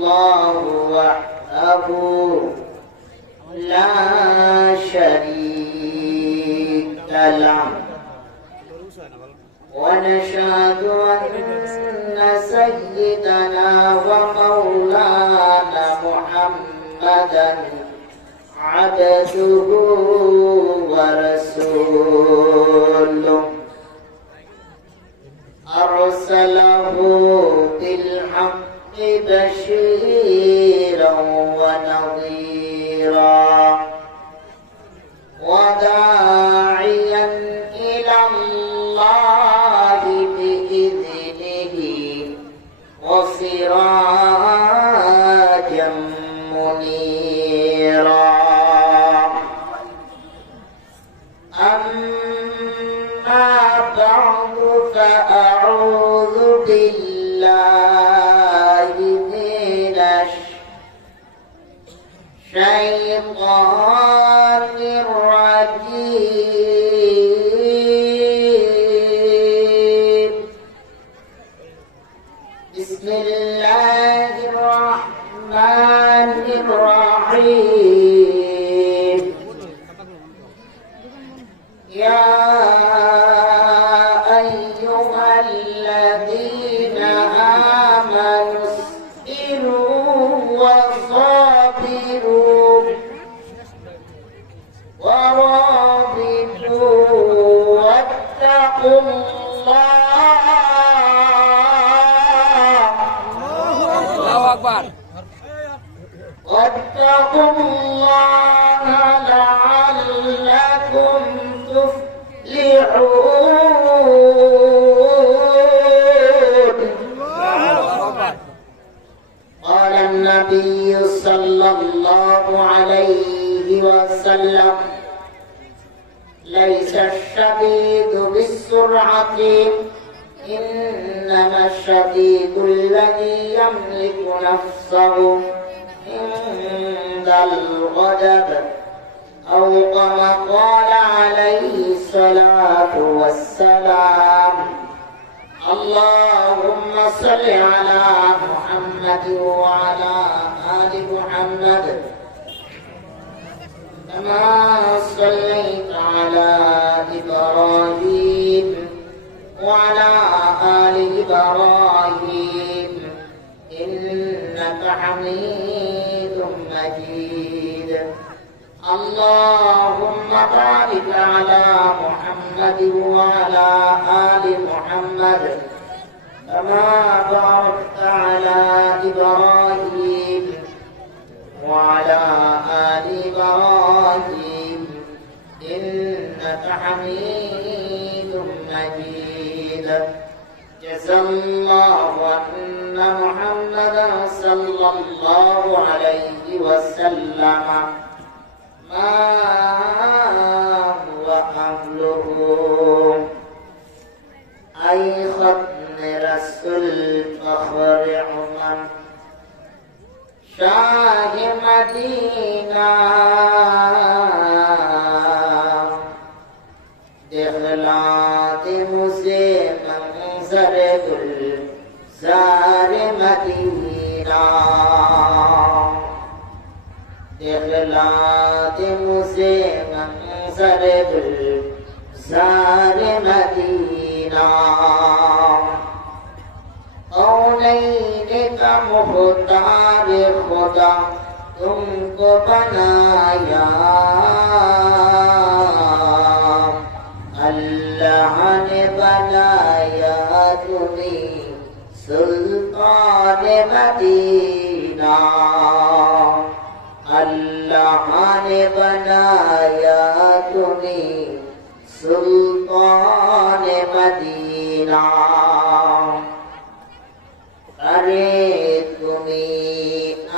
الله وحده لا شريك له ونشهد أن سيدنا ومولانا محمدا عبده ورسوله أرسله بالحق بشيرا ونذيرا وداعيا إلى الله بإذنه وسراجا منيرا أما بعد فأعوذ بالله من الشيطان الرجيم بسم الله الرحمن الرحيم يا أيها الذين آمنوا اصبروا وصابروا ورابطوا واتقوا الله لعلكم تفلحون. قال النبي صلى الله عليه وسلم ليس الشديد بالسرعة إنما الشديد الذي يملك نفسه عند الغضب أو كما قال عليه الصلاة والسلام. اللهم صل على محمد وعلى آل محمد كما صليت على إبراهيم وعلى آل إبراهيم إنك حميد مجيد. اللهم بارك على محمد وعلى آل محمد كما باركت على إبراهيم وعلى آل إبراهيم إنك حميد مجيد. جزا الله أن محمدا صلى الله عليه وسلم ما هو أهله أي ختم رسول فخر عمر شاه مدینہ دخلات مجھے منظر گلزار مدینہ دخلات مجھے منظر گلزار مدینہ کونین کا مختار خدا تم کو بنایا اللہ نے بنایا تمہیں سلطان مدینہ اللہ نے بنایا تمہیں سلطان مدینہ আরে তুমি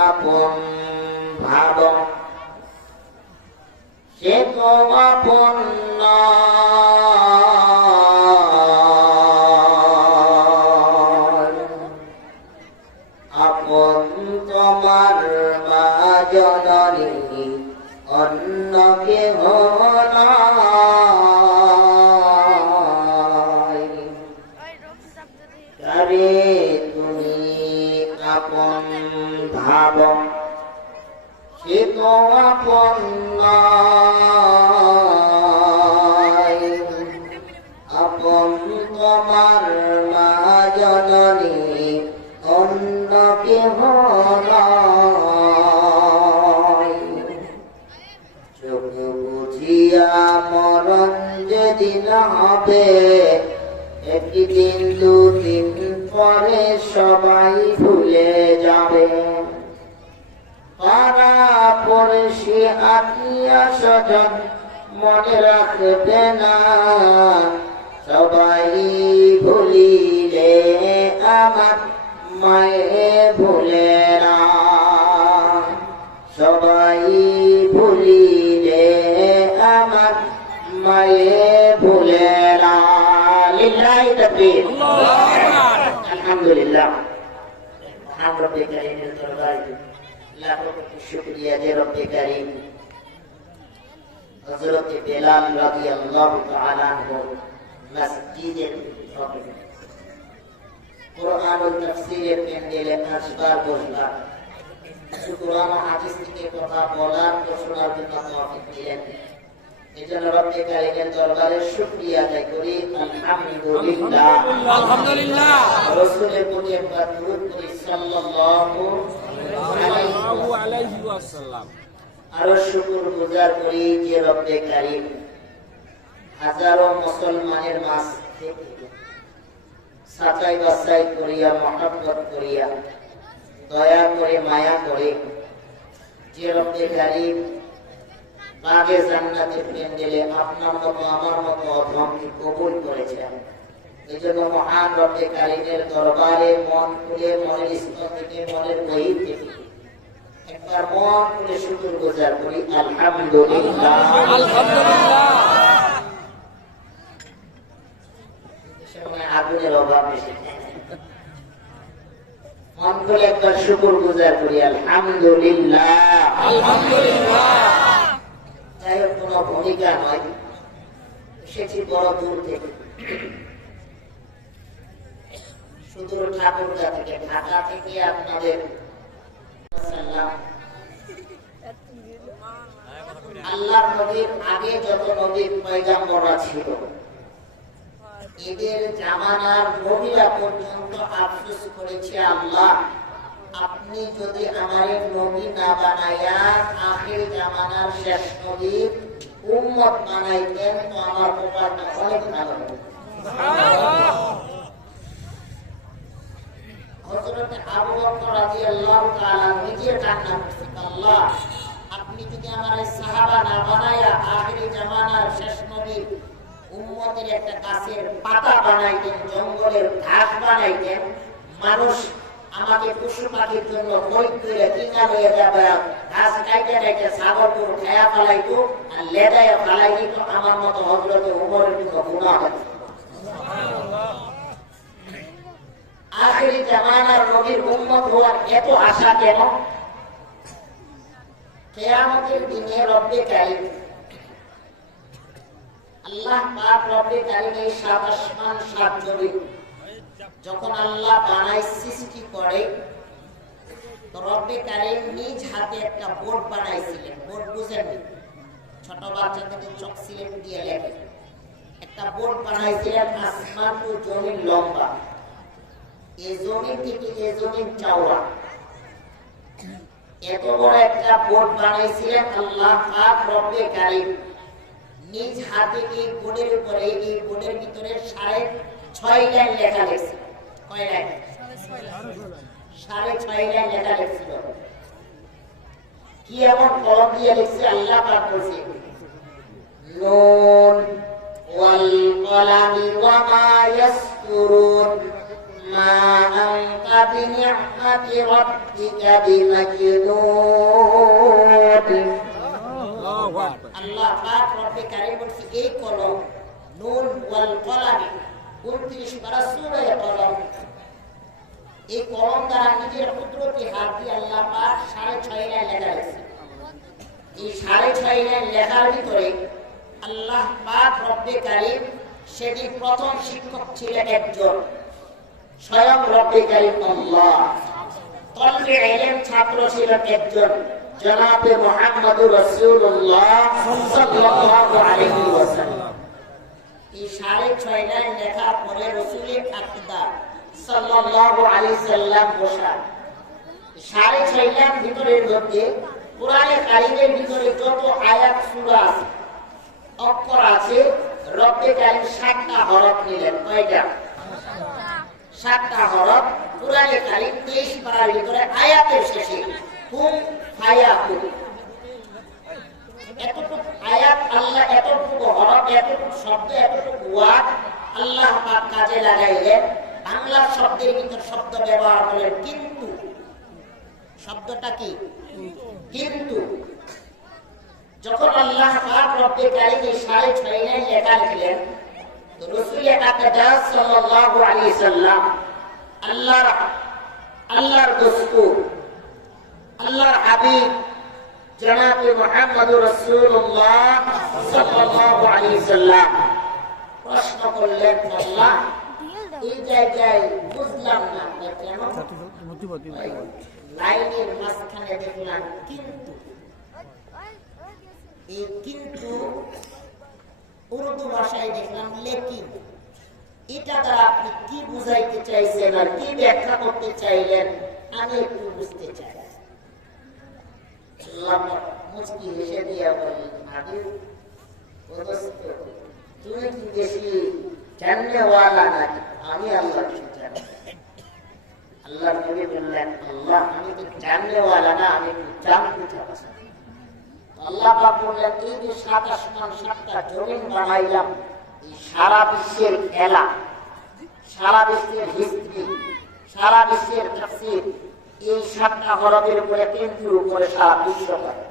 আপন ভাবো সে তো আপন আপন তোমার মা জননী অন্য কেহ নাই। আরে আপন ভাব সে তো আপন নয়, আপন তোমার মা জননী অন্য কেহ নয়। চোখ বুঝিয়া মরণ যেদিন হবে, একদিন দুদিন পরে সবাই ভুলে যাবে। পাড়া পড়শি আত্মীয় স্বজন মনে রাখবে না, সবাই ভুলিলে আমার মায়ে ভুলে না, সবাই ভুলিলে আমার মায়ে ভুলে না। লিল্লাহি তাকবীর, আলহামদুলিল্লাহ। মহান রব্বে কারীমের দরবারে লাখো কোটি শুকরিয়া যে রব্বে কারীম হযরত বেলাল রাদিয়াল্লাহু তাআলা আনহু মসজিদের ভিতরে কোরআন ও তাফসীরের প্যান্ডেলে আসবার বসবার, কোরআন ও হাদিস থেকে কথা বলার ও শোনার জন্য তৌফিক দিলেন। এজন্য রব্বে কারীমের দরবারে শুকরিয়া আদায় করি। আলহামদুলিল্লাহ, আলহামদুলিল্লাহ। রাসূলের প্রতি একবার দরুদ পড়ি সাল্লাল্লাহু আলাইহি ওয়াসাল্লাম। আরো শুকরগুজার করি যে রব্বে কারীম হাজারো মুসলমানের মাঝ থেকে সাচাই বাছাই করিয়া মহব্বত করিয়া দয়া করে মায়া করে যে রব্বে কারীম আগে জান্নাতের প্যান্ডেলে আপনার মতো আমার মতো অধমকে কবুল করেছেন। এই জন্য মহান রব্বে কারীমের দরবারে মন খুলে, মনের স্থল থেকে, মনের গহীর থেকে একবার মন খুলে শুকরগুজার করি। আলহামদুলিল্লাহ, আলহামদুলিল্লাহ। আগুনের অভাব বেশি, মন খুলে একবার শুকরগুজার করি। আলহামদুলিল্লাহ, আলহামদুলিল্লাহ। যাই হোক, কোনো ভূমিকা নয়, এসেছি বড় দূর থেকে, সুদূর ঠাকুরগা থেকে, ঢাকা থেকে আপনাদের আল্লাহর নবীর আগে যত নবী পয়গাম্বররা ছিল, এদের জামানার নবীরা পর্যন্ত আফসোস করেছে, আল্লাহ আপনি যদি আমাদের নবী না বানাইয়া আখির জামানার শেষ নবীর উম্মত বানাইতেন তো আমার ব্যাপারটা অনেক ভালো হতো। হযরত আবু বকর রাদিয়াল্লাহু তাআলা নিজে কান্না করতেন, আল্লাহ আপনি যদি আমার সাহাবা না বানাইয়া আখির জামানার শেষ নবীর উম্মতের একটা গাছের পাতা বানাইতেন, জঙ্গলের ঘাস বানাইতেন, মানুষ আমাকে পশু পাখির জন্য বৈধ করে কিনা লয়ে যাবে, ঘাস কাইতে কাইতে সাগর গরু খায়া ফেলাইতো আর লেদায় ফেলাই দিত, আমার মতো হযরত ওমরের কোনো গুনাহ হতো। আখিরি জামানার নবীর উম্মত হওয়ার এত আশা কেন? কিয়ামতের দিনে রব্বে কারীম আল্লাহ পাক রব্বে কারীম এই সাত আসমান সাত জমিন যখন আল্লাহ বানায় সৃষ্টি করে, তো রব্বে কারীম নিজ হাতে একটা বোর্ড বানাইছিলেন। বোর্ড বুঝেন, ছোট বাচ্চাদের চক সিলেট দিয়ে লেখে, একটা বোর্ড বানাইছিলেন আসমান ও জমিন লম্বা, এই জমিন থেকে এই জমিন চওড়া, এত বড় একটা বোর্ড বানাইছিলেন আল্লাহ পাক রব্বে কারীম নিজ হাতে। এই বোর্ডের উপরে, এই বোর্ডের ভিতরে 6.5 লাইন লেখা লেখছে। কয় লাইন? 6.5 লাইন লেখা লেখছিল। কি এমন কলম দিয়ে লিখছে? আল্লাহ পাক বলছে, নুন ওয়াল কলামি ওয়া মা ইয়াসতুরুন মা আনতা বিনি'মাতি রাব্বিকা বিমাজনুন। আল্লাহ পাক রব্বে কারীম বলছে, এই কলম নুন ওয়াল কলামি 29 পারা সূরা কলম, এই কলম দ্বারা নিজের কুদরতি হাত দিয়ে আল্লাহ পাক 6.5 লাইন লেখা লেখছে। এই 6.5 লাইন লেখার ভিতরে আল্লাহ পাক রব্বে কারীম সেটি প্রথম শিক্ষক ছিলেন একজন, স্বয়ং রব্বে কারীম আল্লাহ। তলবে ইলম ছাত্র ছিলেন একজন জনাবে মুহাম্মদুর রাসূলুল্লাহ সাল্লাল্লাহু আলাইহি ওয়াসাল্লাম। এই 6.5 লাইন লেখা পরে রাসূলের আকদা সাল্লাল্লাহু আলাইহি সাল্লাম বসা 6.5 লাইন ভিতরের মধ্যে কোরআনে কারীমের ভিতরে যত আয়াত সূরা আছে অক্ষর আছে রব্বে কারীম 7টা হরফ নিলেন। কয়টা? 7টা হরফ। কোরআনে কারীম 23 পারার ভিতরে আয়াতের শেষে কুম ফায়াকুন, এতটুকু আয়াত আল্লাহ এতটুকু হরফ এতটুকু শব্দ এতটুকু ওয়ার্ড আল্লাহ পাক কাজে লাগাইলেন। বাংলা শব্দের ভিতর শব্দ ব্যবহার করলেন কিন্তু। শব্দটা কি? কিন্তু। যখন আল্লাহ পাক রব্বে কারীম 6.5 লাইন লেখা লিখলেন তো রাসূল আকরাম সাল্লাল্লাহু আলাইহি সাল্লাম আল্লাহর দস্তুর আল্লাহর হাবিব জনাবে মুহাম্মদুর রাসূলুল্লাহ সাল্লাল্লাহু আলাইহি সাল্লাম প্রশ্ন করলেন, আল্লাহ এই জায়গায় বুঝলাম না কেন লাইনের মাঝখানে দেখলাম কিন্তু। এই কিন্তু উর্দু ভাষায় দেখলাম লেকিন। এটা দ্বারা আপনি কি বুঝাইতে চাইছেন আর কি ব্যাখ্যা করতে চাইলেন আমি একটু বুঝতে চাই। মুচকি হেসে দিয়া বললেন, তুমি কি বেশি জাননেওয়ালা নাকি? আমি আল্লাহ জানি। আল্লাহ নবী বললেন, আল্লাহ আমি তো জাননেওয়ালা না, আমি জানতে চাচ্ছি। আল্লাহ পাক বললেন, এই যে 7 আসমান 7টা জমিন বানাইলাম, এই সারা বিশ্বের খেলা, সারা বিশ্বের হিস্ট্রি, সারা বিশ্বের তাফসীর এই 7টা হরফের উপরে কেন্দ্রের উপরে সারা বিশ্ব করে।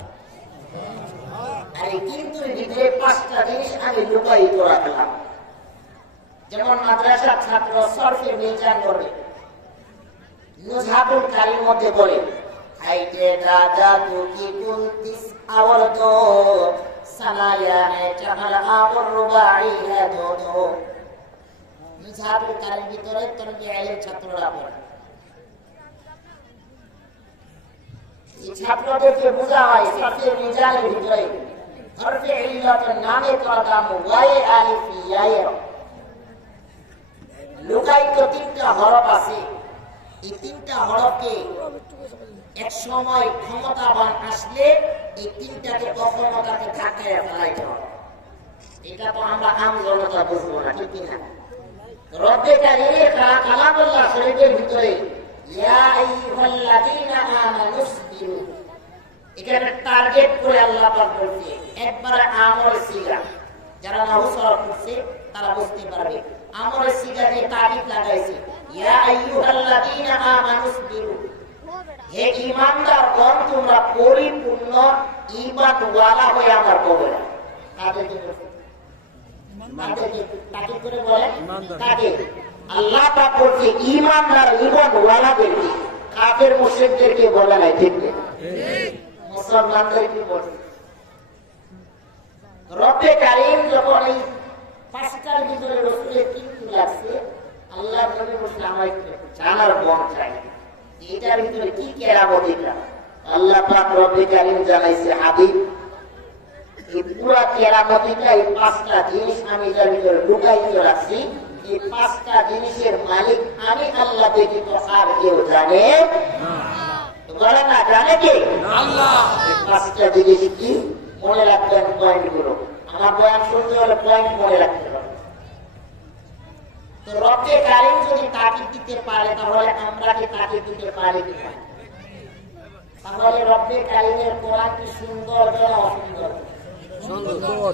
আর এই কেন্দ্রের ভিতরে 5টা জিনিস আমি লুকায়িত রাখলাম। যেমন মাদ্রাসার ছাত্র সরফে মিজান করে নুজহাতুল কারীর মধ্যে পড়ে হাইতে দাদা তুকি কুলতিস আওয়াল দো সানায়া হে চামাল আমর রুবাই হে দো দো। নুজহাতুল কারীর ভিতরে তরবি ইলম ছাত্ররা পড়ে। এই ছাত্রদেরকে বোঝা হয় সরফে মিজানের ভিতরে হরফে ইল্লাতের নামে কলম ওয়াই আলিফ ইয়া লুকায়িত 3টা হরফ আছে। এই 3টা হরফকে এক সময় ক্ষমতাবান আসলে এই 3টাকে অক্ষমতাকে ধাক্কায় ফেলাইতে হবে। এটা তো আমরা আম জনতা বুঝবো না, ঠিক না? রব্বে কারীমের কালামুল্লাহ শরীফের ভিতরে ইয়া আইয়ুহাল্লাযীনা আমানুসবিরু এখানে টার্গেট করে আল্লাহ পাক বলছে একবারে আমর সিগা। যারা নাহু সরফ করছে তারা বুঝতে পারবে। আমর সিগা দিয়ে তারিফ লাগাইছে, ইয়া আইয়ুহাল্লাযীনা আমানুসবিরু, হে ঈমানদারগণ তোমরা পরিপূর্ণ ঈমানওয়ালা হয়ে আমার কবরে। কাদেরকে তাকে করে বলে কাকে? আল্লাহ পাক বলছে ঈমানদার ঈমানওয়ালাদেরকে, কাফের মুশরিকদেরকে বলে নাই, ঠিক না? মুসলমানদেরকে বলছে। রব্বে কারীম যখন এই 5টার ভিতরে রাসূলের কিন্তু লাগছে, আল্লাহ নবী বলছেন আমার জানার মন চাই এটার ভিতরে কি কেরামত। এটা আল্লাহ পাক রব্বে কারীম জানাইছে, হাবিব এই পুরা কেরামতিটা এই 5টা জিনিস আমি যার ভিতরে লুকাইতে রাখছি, এই 5টা জিনিসের মালিক আমি আল্লাহ ব্যতীত আর কেউ জানে বলে না। জানে কে? আল্লাহ। এই 5টা জিনিস কি মনে রাখবেন? পয়েন্ট গুলো আমার বয়ান শুনতে হলে পয়েন্ট মনে রাখতে হবে। তো রব্বে কারীম যদি তাকিদ দিতে পারে তাহলে আমরা কি তাকিদ দিতে পারি কি? তাহলে রব্বে কারীমের কোরআন কি সুন্দর না অসুন্দর? সুন্দর।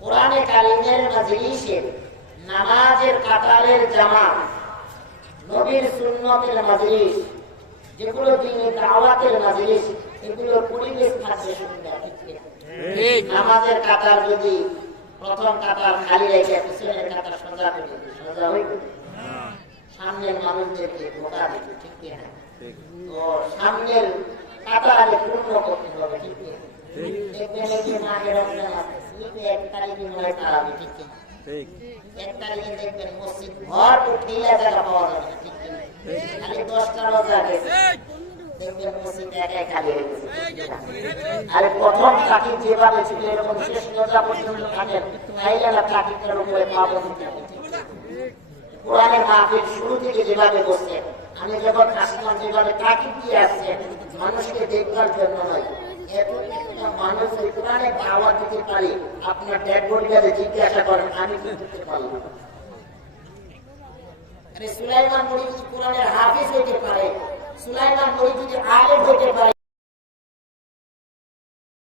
কোরআনে কারীমের মাজলিসে নামাজের কাতারের জামাত, নবীর সুন্নতের মাজলিস, যেগুলো দ্বীনের দাওয়াতের মাজলিস, এগুলোর পরিবেশ থাকবে সুন্দর, ঠিক? নামাজের কাতার যদি প্রথম কাতার খালি রেখে পিছনের কাতার সোজা করে সোজা হইবে, সামনের মানুষদেরকে ধোকা দিবে, ঠিক না? তো সামনের কাতারে পূর্ণ করতে হবে, ঠিক না? দেখবেন এই যে মাঘের রমজান আসছে, 1 তারিখে মনে হয় তারাবি, ঠিক না? 1 তারিখে দেখবেন মসজিদ ভরপুর ঠেলা জায়গা পাওয়া যাবে, ঠিক না? খালি 10টা রোজা গেছে দেখবেন মসজিদ একাই খালি হয়ে গেছে। আর প্রথম তাকিদ যেভাবে ছিল এরকম শেষ রোজা পর্যন্ত থাকেন, তাইলে না তাকিদের উপরে পাবন্দি থাকে। কোরআনের মাহফিল শুরু থেকে যেভাবে বসছে, আমি যখন আসলাম যেভাবে তাকিদ দিয়ে আসছে, মানুষকে দেখবার জন্য নয়, মানুষ কোরআনের দাওয়াত দিতে পারি। আপনার ডেড বডিটাকে জিজ্ঞাসা করেন, আমি কি করতে পারলাম? সুলাইমান নবী যদি কোরআনের হাফেজ হইতে পারে, সুলাইমান নবী যদি আলেম হইতে পারে,